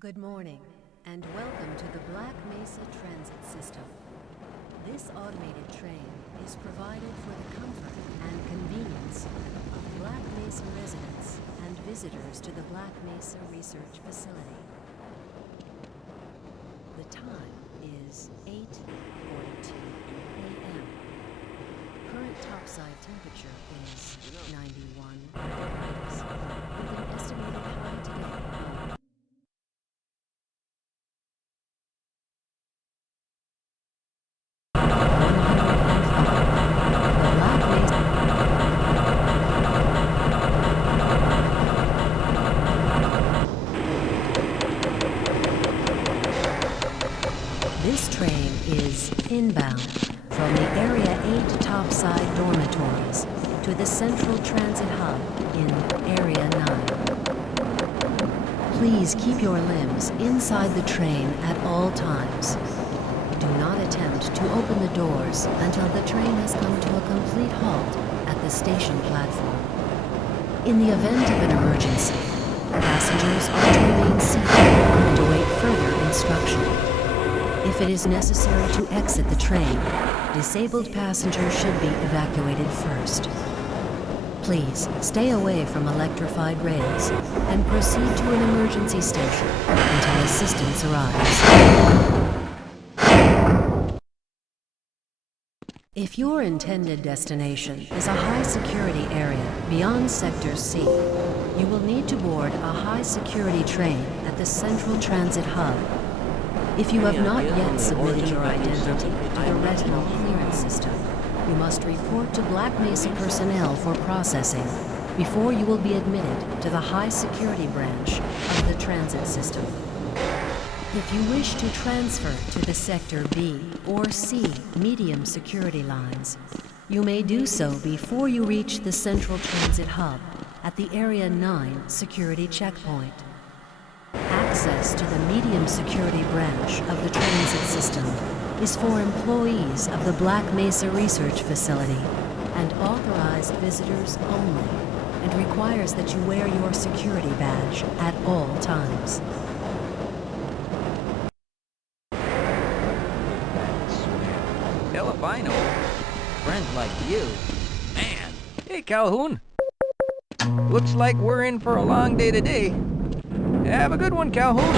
Good morning, and welcome to the Black Mesa Transit System. This automated train is provided for the comfort and convenience of Black Mesa residents and visitors to the Black Mesa Research Facility. The time is 8:42 a.m. Current topside temperature is 91 degrees, with an estimated high today of This train is inbound from the Area 8 topside dormitories to the Central Transit Hub in Area 9. Please keep your limbs inside the train at all times. Do not attempt to open the doors until the train has come to a complete halt at the station platform. In the event of an emergency, passengers are to remain seated and await further instruction. If it is necessary to exit the train, disabled passengers should be evacuated first. Please stay away from electrified rails and proceed to an emergency station until assistance arrives. If your intended destination is a high-security area beyond Sector C, you will need to board a high-security train at the Central Transit Hub. If you have not yet submitted your identity to the retinal clearance system, you must report to Black Mesa personnel for processing before you will be admitted to the high-security branch of the transit system. If you wish to transfer to the Sector B or C medium security lines, you may do so before you reach the Central Transit Hub at the Area 9 security checkpoint. Access to the medium security branch of the transit system is for employees of the Black Mesa Research Facility and authorized visitors only, and requires that you wear your security badge at all times. Hell if I know. Friends like you. Man. Hey, Calhoun. Looks like we're in for a long day today. Have a good one, Calhoun.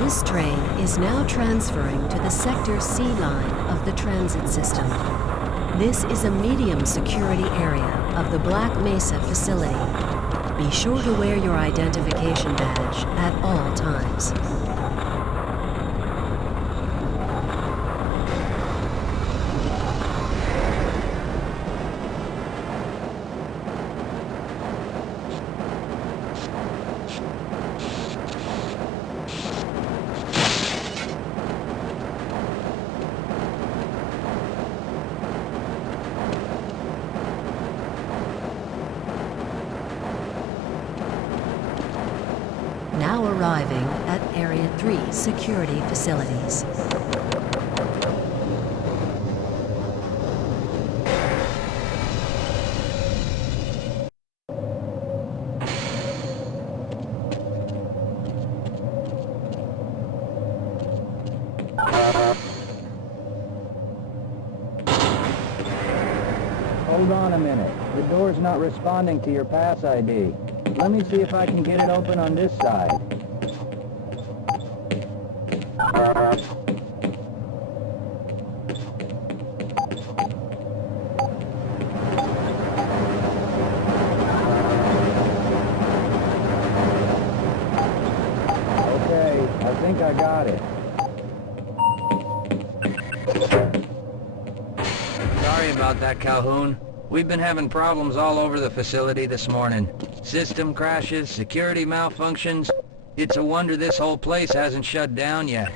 This train is now transferring to the Sector C line of the transit system. This is a medium security area of the Black Mesa facility. Be sure to wear your identification badge at all times. Now arriving at Area 3 security facilities. Hold on a minute. The door's not responding to your pass ID. Let me see if I can get it open on this side. Okay, I think I got it. Sorry about that, Calhoun. We've been having problems all over the facility this morning. System crashes, security malfunctions. It's a wonder this whole place hasn't shut down yet.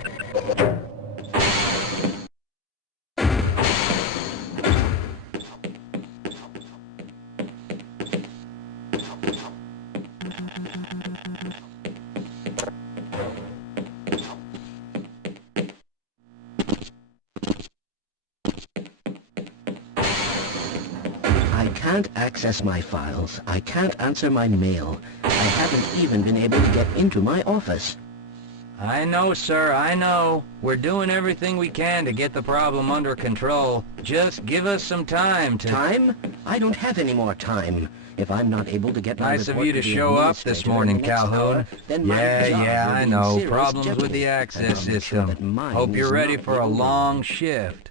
I can't access my files. I can't answer my mail. I haven't even been able to get into my office. I know, sir, I know. We're doing everything we can to get the problem under control. Just give us some time to... Time? I don't have any more time. If I'm not able to get my Nice of report you to to the show up this administrator in morning, the next Calhoun. hour, then my job Yeah, will I be in know. serious Problems with jeopardy, the and access I'll make sure system. that mine Hope you're is ready not for a the only long one. shift.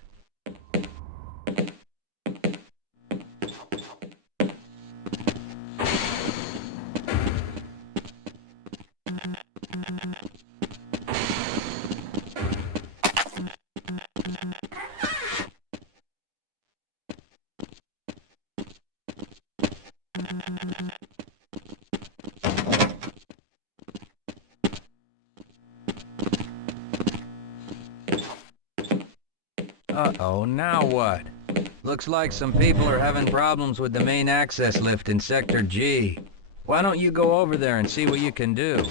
Uh-oh, now what? Looks like some people are having problems with the main access lift in Sector G. Why don't you go over there and see what you can do?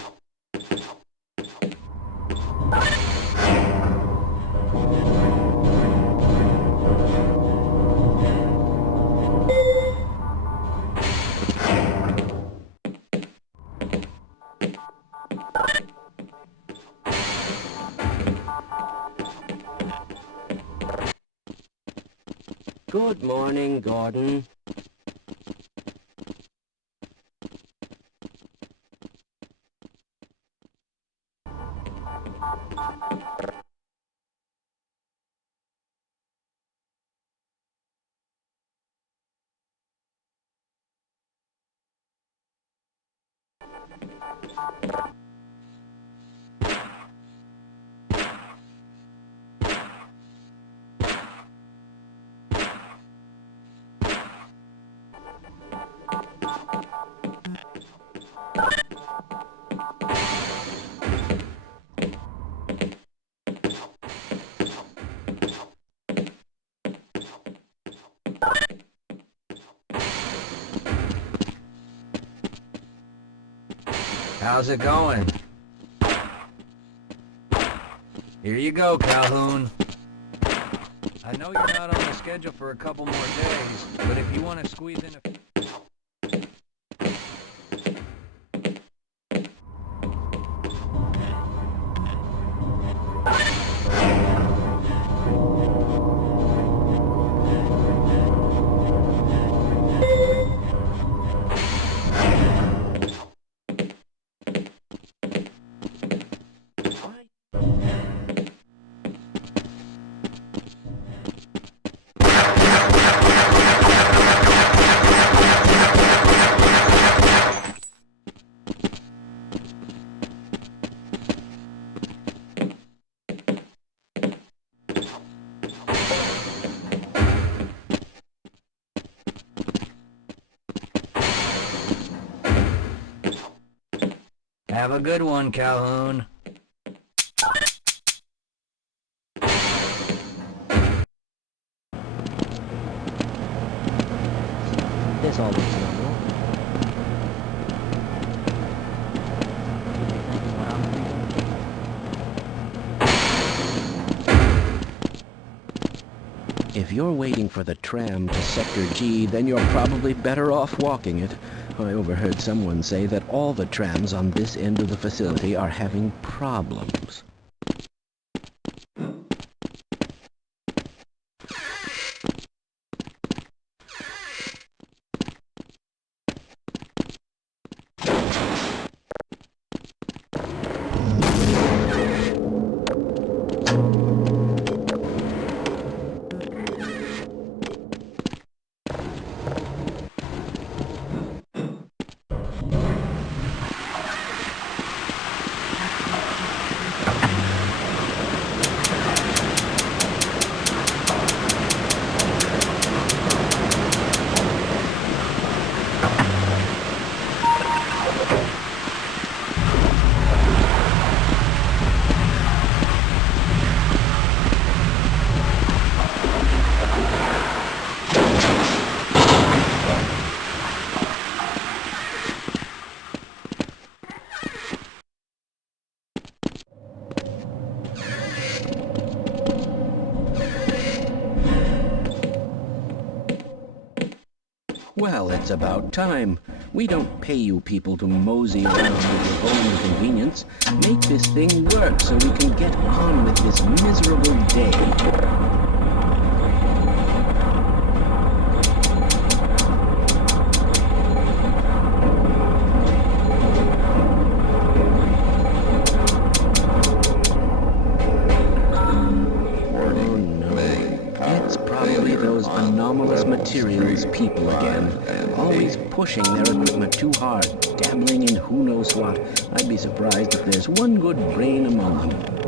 Good morning, Gordon. How's it going? Here you go, Calhoun. I know you're not on the schedule for a couple more days, but if you want to squeeze in a... Have a good one, Calhoun. This all looks normal. If you're waiting for the tram to Sector G, then you're probably better off walking it. I overheard someone say that all the trams on this end of the facility are having problems. Well, it's about time. We don't pay you people to mosey around with your own convenience. Make this thing work so we can get on with this miserable day. Anomalous materials people again, always pushing their equipment too hard, dabbling in who knows what. I'd be surprised if there's one good brain among them.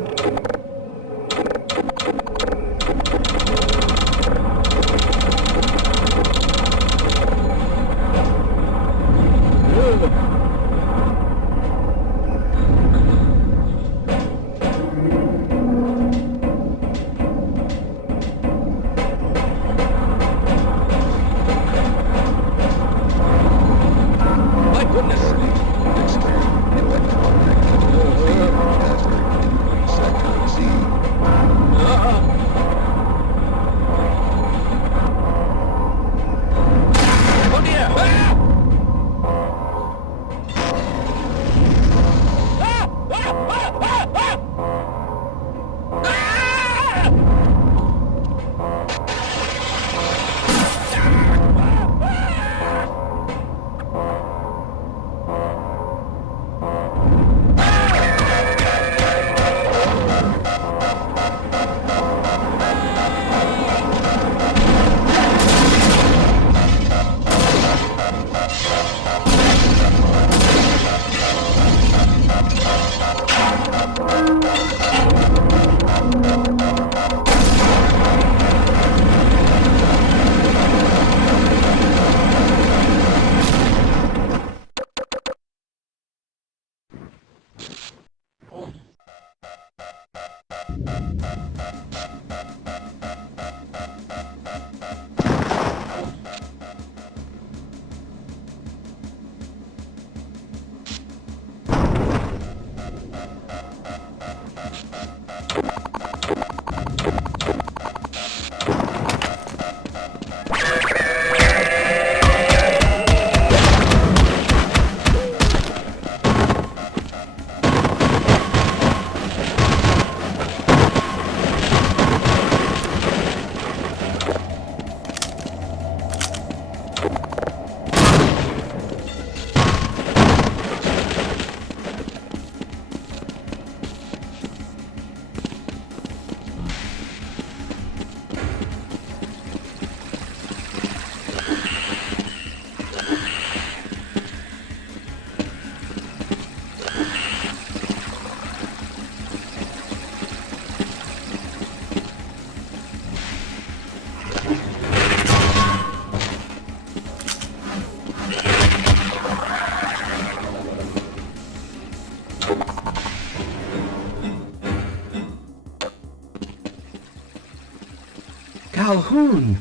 Calhoun!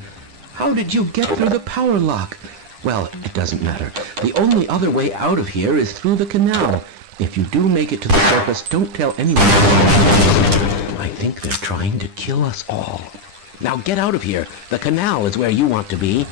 How did you get through the power lock? Well, it doesn't matter. The only other way out of here is through the canal. If you do make it to the surface, don't tell anyone. I think they're trying to kill us all. Now get out of here. The canal is where you want to be.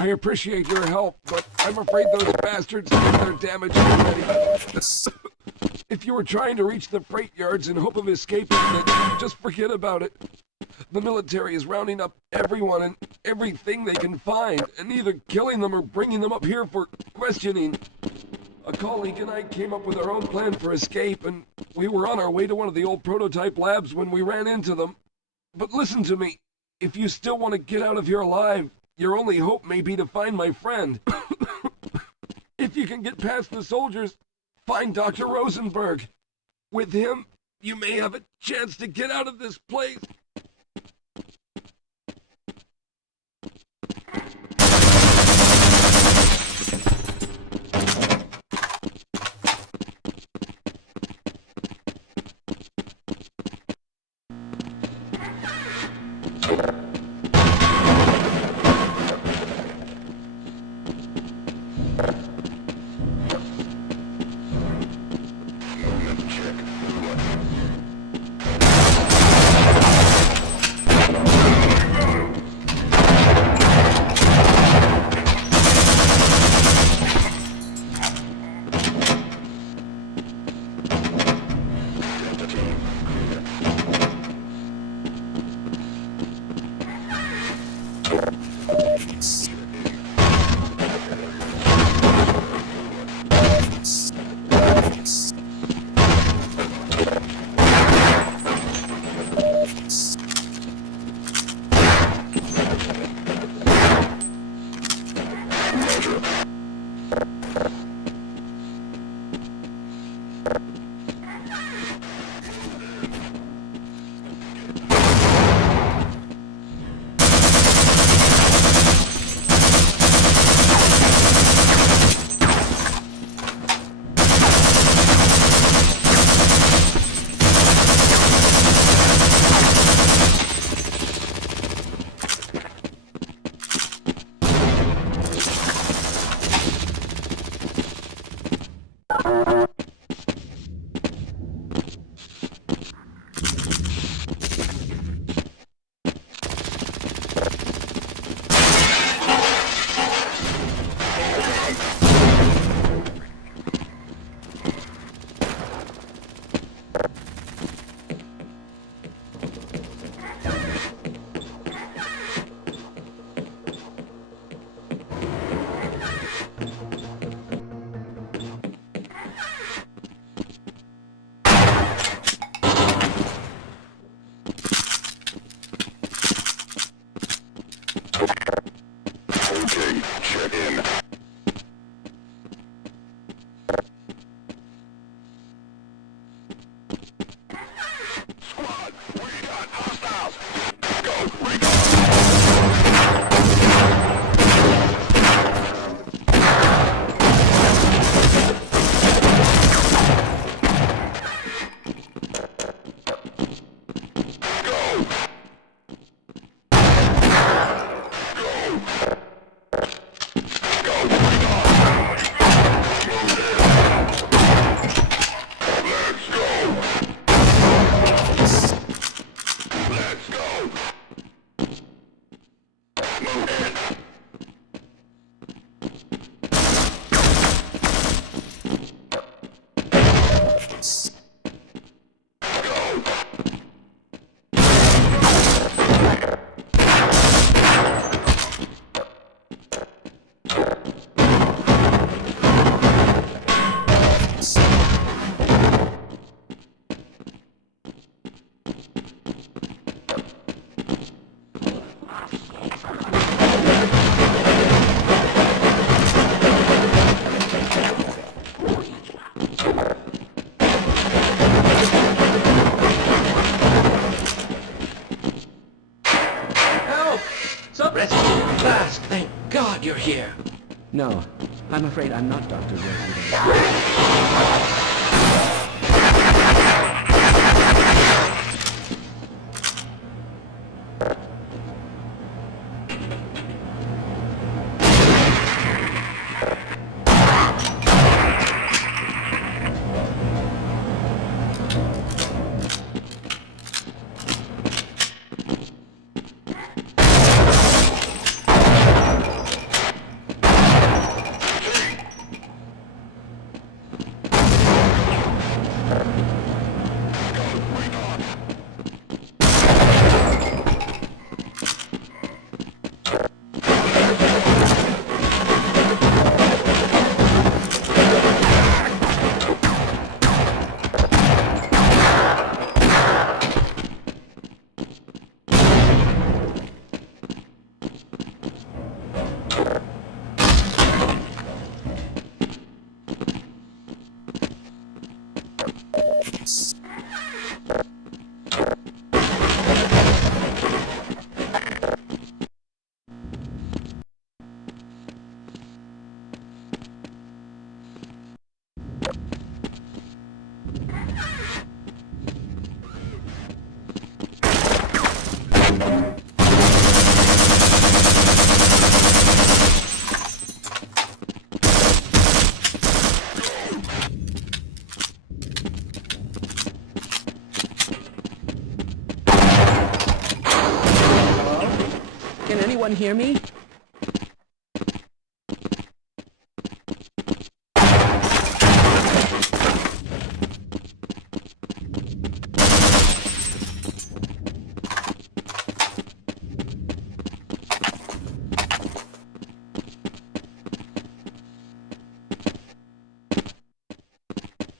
I appreciate your help, but I'm afraid those bastards did their damage already. If you were trying to reach the freight yards in hope of escaping, then just forget about it. The military is rounding up everyone and everything they can find, and either killing them or bringing them up here for questioning. A colleague and I came up with our own plan for escape, and we were on our way to one of the old prototype labs when we ran into them. But listen to me. If you still want to get out of here alive, your only hope may be to find my friend. If you can get past the soldiers, find Dr. Rosenberg. With him, you may have a chance to get out of this place. Okay, check in. Squad, we got hostiles. Go, recon. Go. Go, recon. Move in. Let's go. Let's go. Move in. Go. Help! Rescue at last! Thank God you're here! No, I'm afraid I'm not Dr. Resident. Can anyone hear me?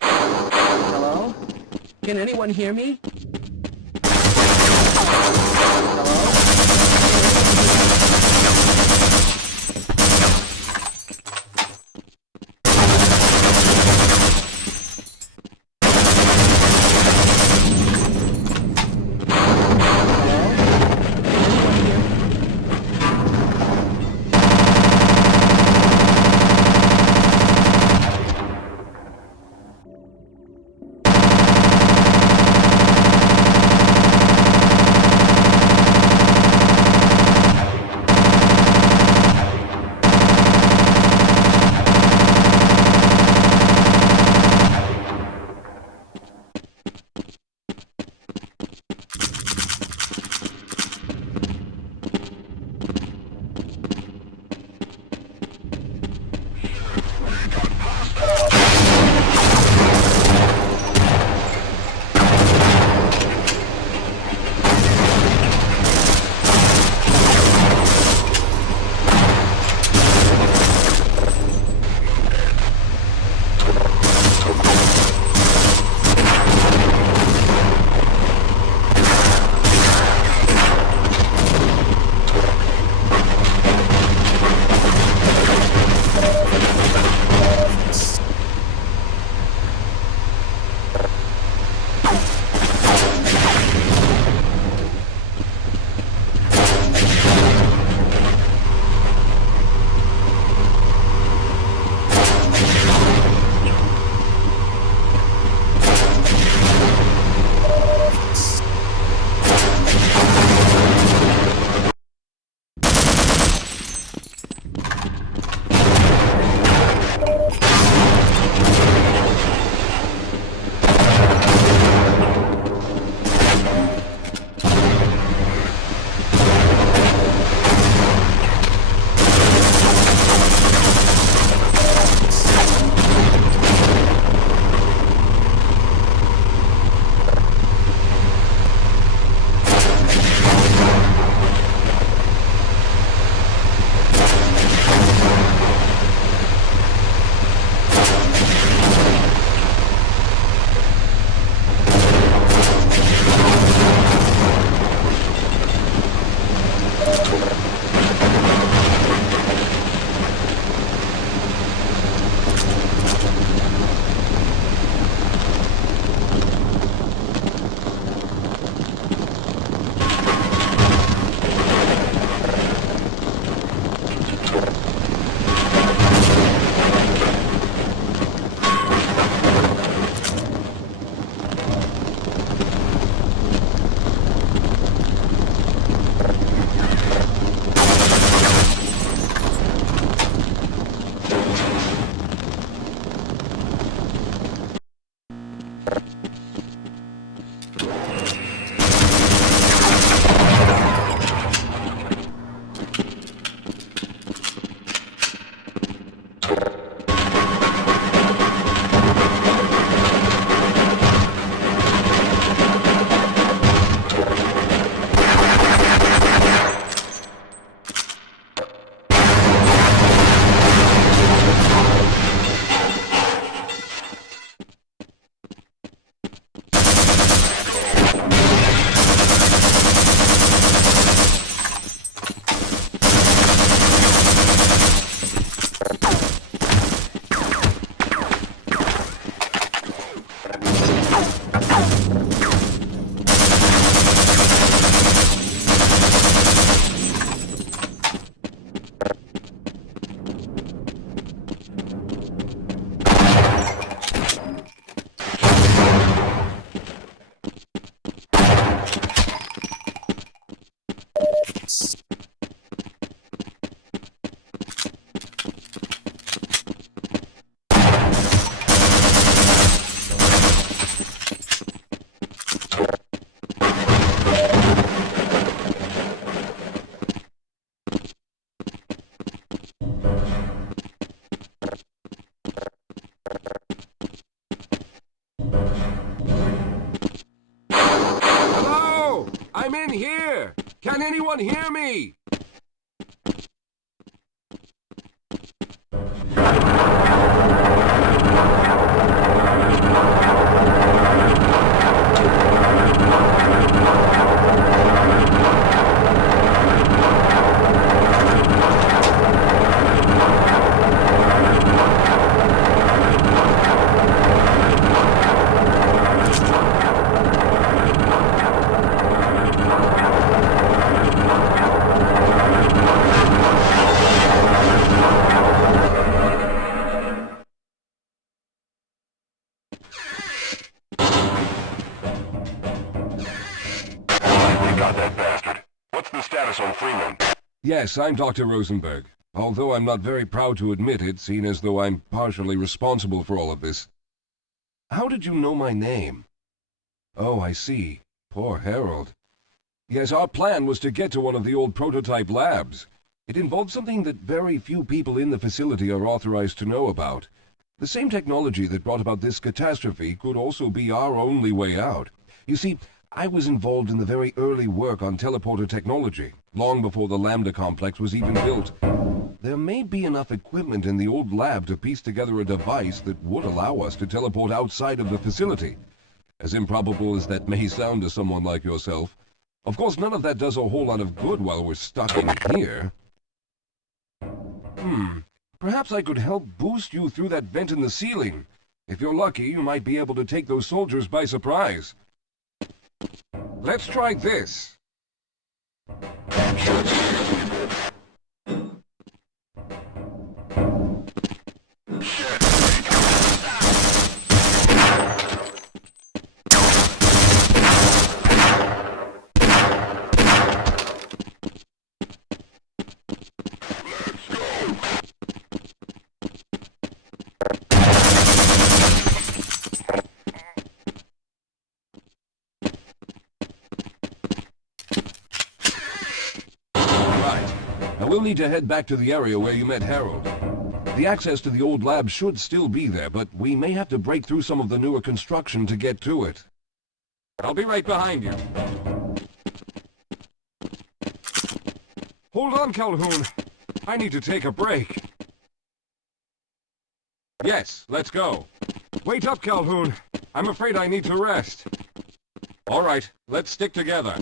Hello? Can anyone hear me? in here! Can anyone hear me? Yes, I'm Dr. Rosenberg, although I'm not very proud to admit it, seeing as though I'm partially responsible for all of this. How did you know my name? Oh, I see. Poor Harold. Yes, our plan was to get to one of the old prototype labs. It involved something that very few people in the facility are authorized to know about. The same technology that brought about this catastrophe could also be our only way out. You see, I was involved in the very early work on teleporter technology, long before the Lambda complex was even built. There may be enough equipment in the old lab to piece together a device that would allow us to teleport outside of the facility. As improbable as that may sound to someone like yourself. Of course, none of that does a whole lot of good while we're stuck in here. Perhaps I could help boost you through that vent in the ceiling. If you're lucky, you might be able to take those soldiers by surprise. Let's try this. We'll need to head back to the area where you met Harold. The access to the old lab should still be there, but we may have to break through some of the newer construction to get to it. I'll be right behind you. Hold on, Calhoun. I need to take a break. Yes, let's go. Wait up, Calhoun. I'm afraid I need to rest. All right, let's stick together.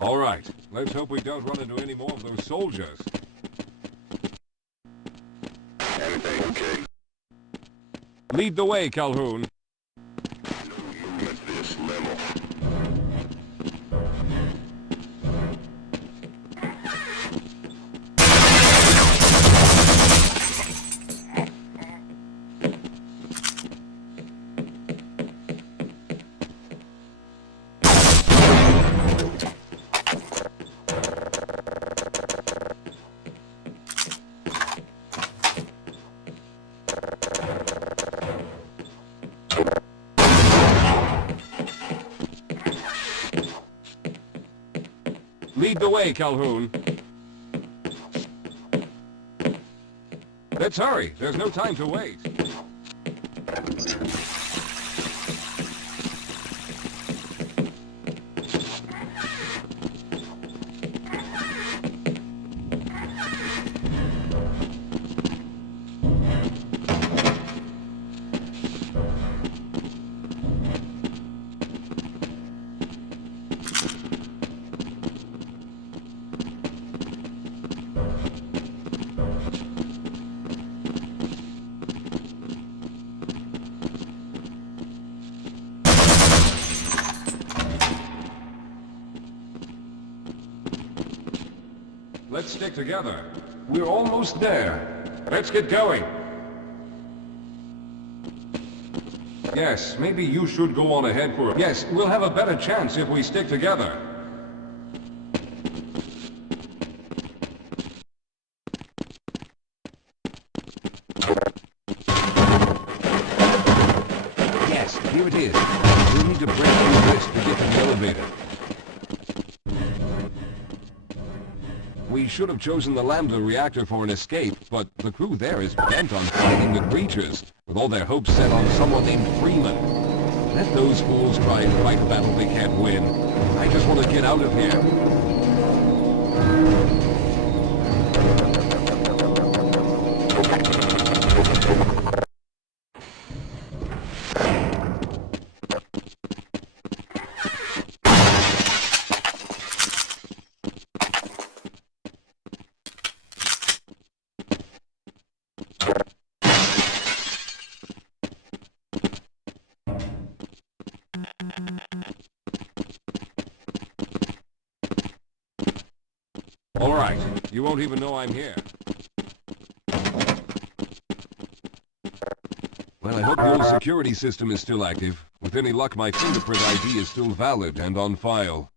All right, let's hope we don't run into any more of those soldiers. Everything okay? Lead the way, Calhoun. No movement at this level. Lead the way, Calhoun. Let's hurry. There's no time to wait. Let's stick together. We're almost there. Let's get going. Yes, maybe you should go on ahead for a... Yes, we'll have a better chance if we stick together. Yes, here it is. We'll need need to break through this to get to the elevator. We should have chosen the Lambda reactor for an escape, but the crew there is bent on fighting the creatures, with all their hopes set on someone named Freeman. Let those fools try and fight a battle they can't win. I just want to get out of here. All right, you won't even know I'm here. Well, I hope the old security system is still active. With any luck, my fingerprint ID is still valid and on file.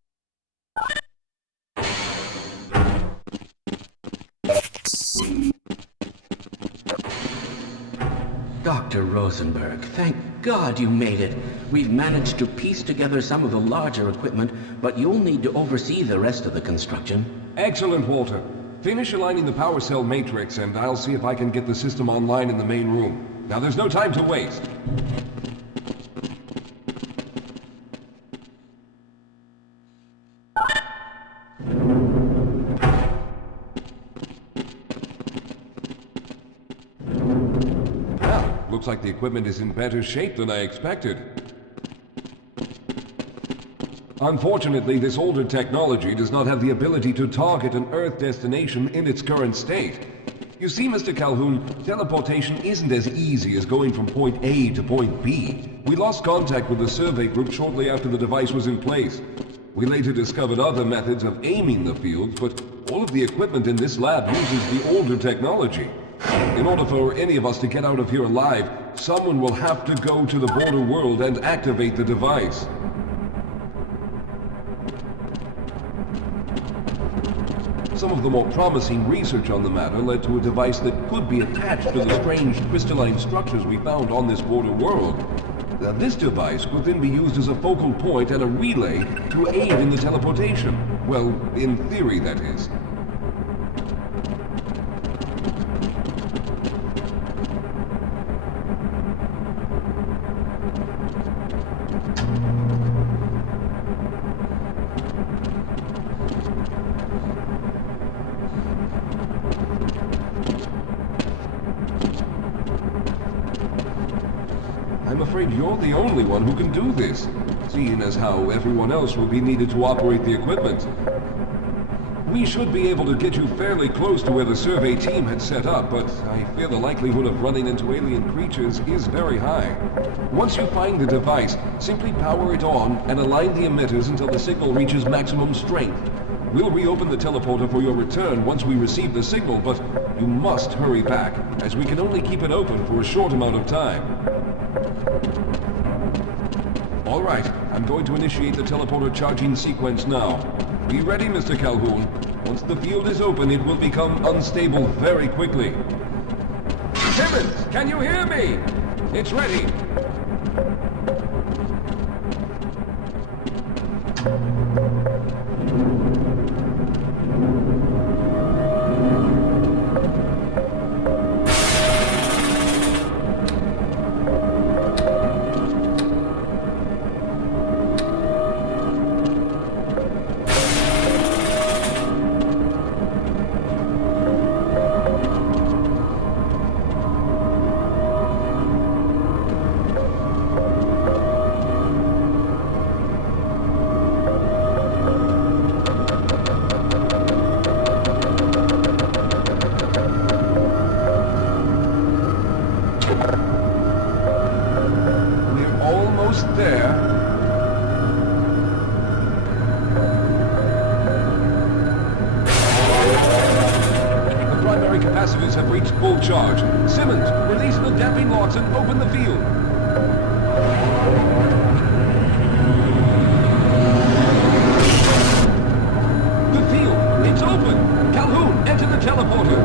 Dr. Rosenberg, thank God you made it. We've managed to piece together some of the larger equipment, but you'll need to oversee the rest of the construction. Excellent, Walter. Finish aligning the power cell matrix, and I'll see if I can get the system online in the main room. Now, there's no time to waste. Well, looks like the equipment is in better shape than I expected. Unfortunately, this older technology does not have the ability to target an Earth destination in its current state. You see, Mr. Calhoun, teleportation isn't as easy as going from point A to point B. We lost contact with the survey group shortly after the device was in place. We later discovered other methods of aiming the fields, but all of the equipment in this lab uses the older technology. In order for any of us to get out of here alive, someone will have to go to the border world and activate the device. Some of the more promising research on the matter led to a device that could be attached to the strange crystalline structures we found on this border world. Now, this device could then be used as a focal point and a relay to aid in the teleportation. Well, in theory, that is. I'm afraid you're the only one who can do this, seeing as how everyone else will be needed to operate the equipment. We should be able to get you fairly close to where the survey team had set up, but I fear the likelihood of running into alien creatures is very high. Once you find the device, simply power it on and align the emitters until the signal reaches maximum strength. We'll reopen the teleporter for your return once we receive the signal, but you must hurry back, as we can only keep it open for a short amount of time. All right, I'm going to initiate the teleporter charging sequence now. Be ready, Mr. Calhoun. Once the field is open, it will become unstable very quickly. Simmons, can you hear me? It's ready. There. The primary capacitors have reached full charge. Simmons, release the damping locks and open the field. The field, it's open. Calhoun, enter the teleporter.